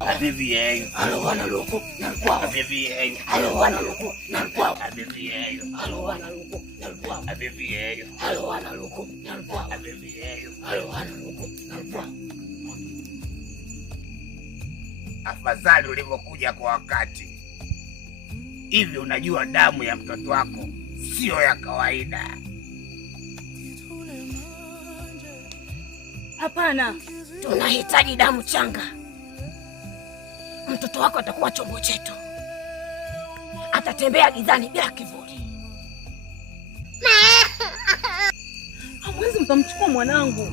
Aviviei, alowana loko, nalikuwa. Aviviei, alowana loko, nalikuwa. Aviviei, alowana loko, nalikuwa. Aviviei, alowana loko, nalikuwa. Aviviei, alowana loko, nalikuwa. Afadhali ulivyokuja kwa wakati. Hivi unajua damu ya mtoto wako sio ya kawaida. Hapana, tunahitaji damu changa. Mtoto wako atakuwa chombo chetu, atatembea gizani bila kivuli. Hamwezi mkamchukua mwanangu.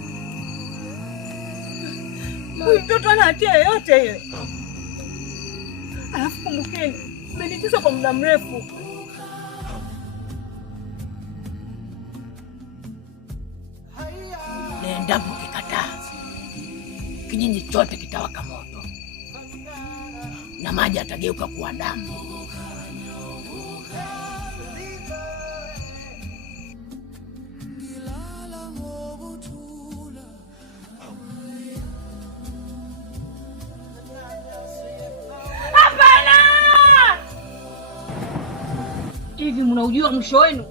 Huyu mtoto hana hatia yoyote ile. Alafu kumbukeni, mmenitesa kwa muda mrefu. Endapo ukikataa, kijiji chote kitawaka moto na maji atageuka kuwa damu. Hapana! Hivi mnaujua mwisho wenu?